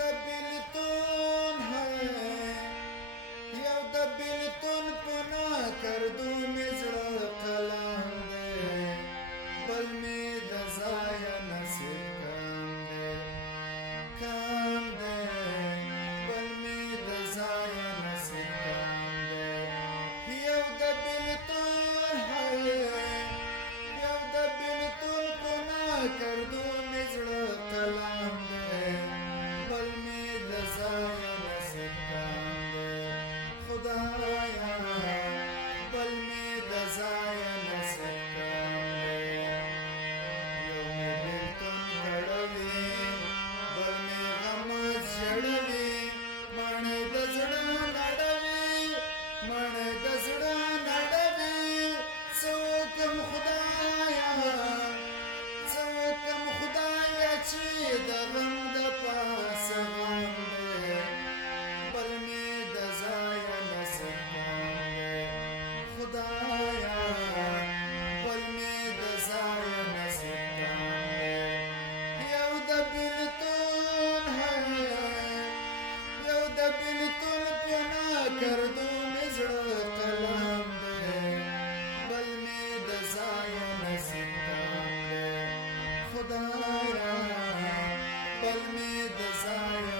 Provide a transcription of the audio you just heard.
د بیلتون ہے یو د بیلتون پنا کردو می زړه قلم دی بل می د ځای نصیب کم دی بل می د ځای نصیب کم دی یو د بیلتون ہے یو د بیلتون پنا کردو می زړه قلم دی بل می د ځای نصیب کم دی خدایا بل می د ځای نصیب کم دی یو می بیلتون کړوي بل می غم ژړوي مړې د زړه نړوي مړې د زړه نړوي څه وکړم خدایا څه وکړم خدایا چې د غم د پاسه غم دی بل می د ځای نصیب کم دی خدایا بل می د ځای نصیب کم دی یو د بیلتون ہے یو د بیلتون پنا کردو می زړه قلم دی بل می د ځای نصیب کم دی خدایا بل می د ځای